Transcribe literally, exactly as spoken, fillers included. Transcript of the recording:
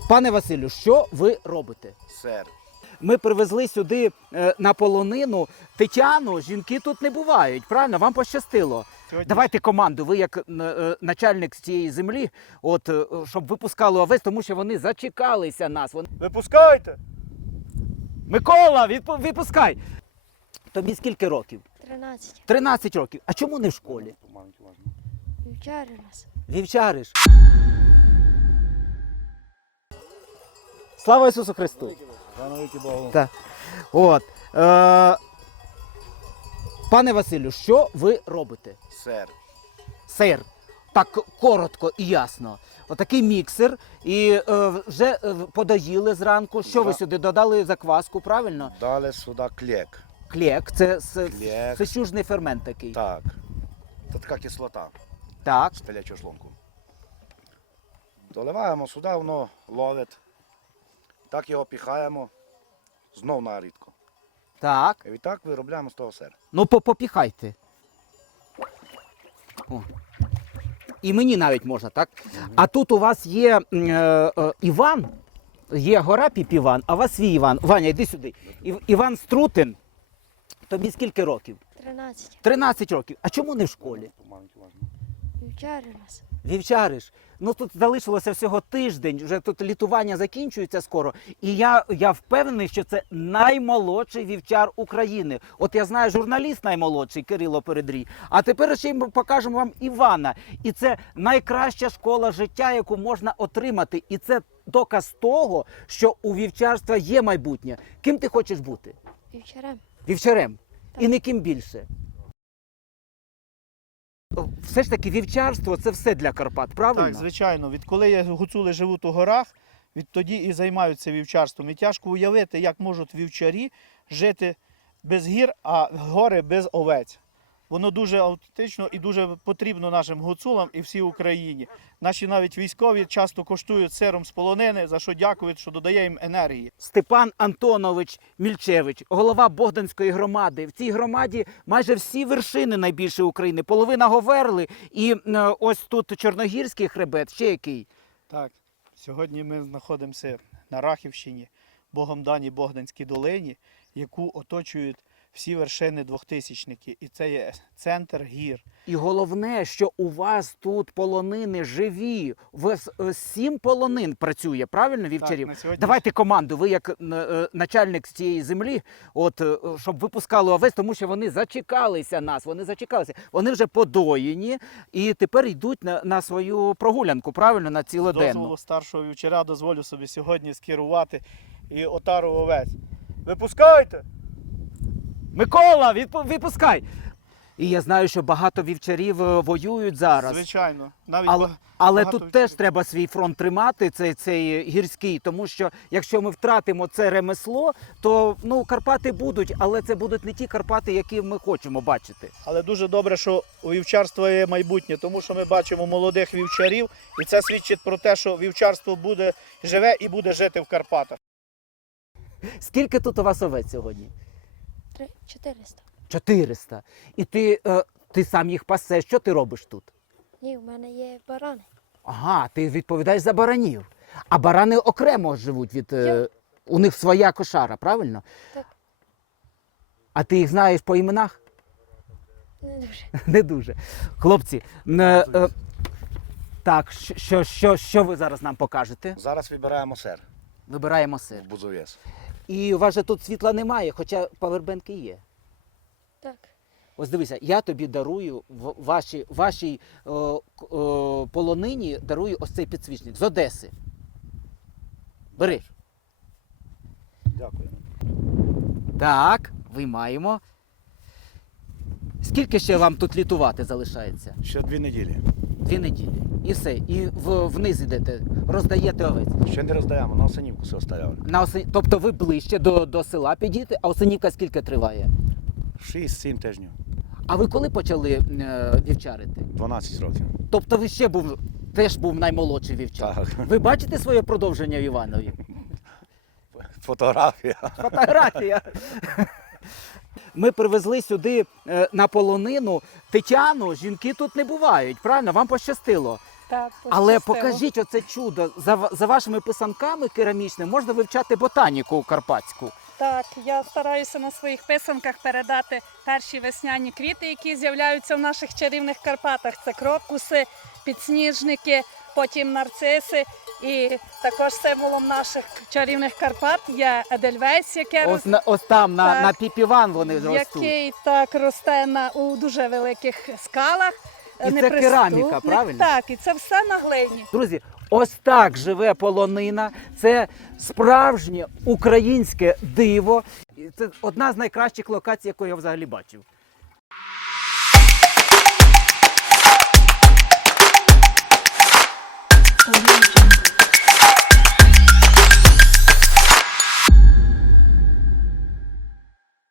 Пане Василю, що ви робите? Сер. Ми привезли сюди е, на полонину Тетяну. Жінки тут не бувають, правильно? Вам пощастило. Сьогодні Давайте команду, ви як е, е, начальник з цієї землі, от, е, щоб випускали овець, тому що вони зачекалися нас. Вони... Випускайте! Микола, відпу- випускай! Тобі скільки років? тринадцять. тринадцять років. А чому не в школі? Вівчари нас. Вівчариш. Слава Ісусу Христу! Слава Богу. Так. От. Е, пане Василю, що ви робите? Сер. Сир. Так коротко і ясно. Отакий міксер. І е, вже е, подоїли зранку. Що ви Да. сюди додали закваску, правильно? Дали сюди клек. Клек. Це с- Клек. сечужний фермент такий. Так. Це така кислота Так. з телячого шлунку. Доливаємо сюди, воно ловить. Так його піхаємо знов на рідко. Так. І так виробляємо з того сир. Ну, по- попіхайте. О. І мені навіть можна, так? А тут у вас є м, е, е, Іван, є гора Піп-Іван, а у вас свій Іван. Ваня, йди сюди. Ів- Іван Струтин. Тобі скільки років? тринадцять. тринадцять років. А чому не в школі? Вівчари нас. Вівчариш. Ну тут залишилося всього тиждень, вже тут літування закінчується скоро. І я, я впевнений, що це наймолодший вівчар України. От я знаю, журналіст наймолодший, Кирило Передрій. А тепер ще й ми покажемо вам Івана. І це найкраща школа життя, яку можна отримати. І це доказ того, що у вівчарства є майбутнє. Ким ти хочеш бути? Вівчарем. Вівчарем. І не ким більше. Все ж таки вівчарство – це все для Карпат, правильно? Так, звичайно. Відколи я гуцули живуть у горах, відтоді і займаються вівчарством. І тяжко уявити, як можуть вівчарі жити без гір, а гори без овець. Воно дуже автентично і дуже потрібно нашим гуцулам і всій Україні. Наші навіть військові часто коштують сиром з полонини, за що дякують, що додає їм енергії. Степан Антонович Мільчевич, голова Богданської громади. В цій громаді майже всі вершини найбільшої України. Половина Говерли і е, ось тут Чорногірський хребет. Ще який? Так, сьогодні ми знаходимося на Рахівщині, Богом даній Богданській долині, яку оточують всі вершини двохтисячники. І це є центр гір. І головне, що у вас тут полонини живі. У вас е, сім полонин працює, правильно, вівчарів? на сьогодні- Давайте команду, ви як е, е, начальник з цієї землі, от, е, щоб випускали овець, тому що вони зачекалися нас, вони зачекалися. Вони вже подоєні і тепер йдуть на, на свою прогулянку, правильно, на З цілоденну. дозволу старшого вівчаря дозволю собі сьогодні скерувати і отару овець. Випускайте! Микола, відпу- випускай! І я знаю, що багато вівчарів е, воюють зараз. Звичайно. Навіть Але, ба- але багато тут теж вівчарів. треба свій фронт тримати, цей, цей гірський, тому що якщо ми втратимо це ремесло, то ну, Карпати будуть, але це будуть не ті Карпати, які ми хочемо бачити. Але дуже добре, що у вівчарства є майбутнє, тому що ми бачимо молодих вівчарів, і це свідчить про те, що вівчарство буде живе і буде жити в Карпатах. Скільки тут у вас овець сьогодні? Три, чотириста. чотириста. І ти, е, ти сам їх пасеш. Що ти робиш тут? Ні, в мене є барани. Ага, ти відповідаєш за баранів. А барани окремо живуть від... Е, Я- у них своя кошара, правильно? Так. А ти їх знаєш по іменах? Не дуже. Не дуже. Хлопці, е, е, так, що, що, що ви зараз нам покажете? Зараз вибираємо сир Вибираємо сир. в бузовіс. І у вас же тут світла немає, хоча павербенки є. Так. Ось дивися, я тобі дарую в вашій, вашій о, к- о, полонині дарую ось цей підсвічник з Одеси. Бери. Дякую. Так, виймаємо. Скільки ще вам тут літувати залишається? Ще дві неділі. Дві неділі. І все. І в, вниз йдете, роздаєте овець. Ще не роздаємо, на осенівку все оставляли. На осен... Тобто ви ближче до, до села підійте, а осенівка скільки триває? шість-сім тижнів. А ви коли почали е, вівчарити? дванадцять років. Тобто ви ще був, теж був наймолодший вівчар? Так. Ви бачите своє продовження в Іванові? Фотографія. Фотографія. Ми привезли сюди е, на полонину Тетяну. Жінки тут не бувають, правильно? Вам пощастило. Так, Але пощастило. покажіть оце чудо. За, ва- за вашими писанками керамічними можна вивчати ботаніку карпатську. Так, я стараюся на своїх писанках передати перші весняні квіти, які з'являються в наших чарівних Карпатах. Це крокуси, підсніжники, потім нарциси. І також символом наших чарівних Карпат є Едельвейс, яке Ось, на, ось там, на, Так. на піпіван вони ростуть. який так росте на у дуже великих скалах. І це неприступних. кераміка, правильно? Так, і це все на глині. Друзі, ось так живе полонина. Це справжнє українське диво. І це одна з найкращих локацій, яку я взагалі бачив. Audio Jungle.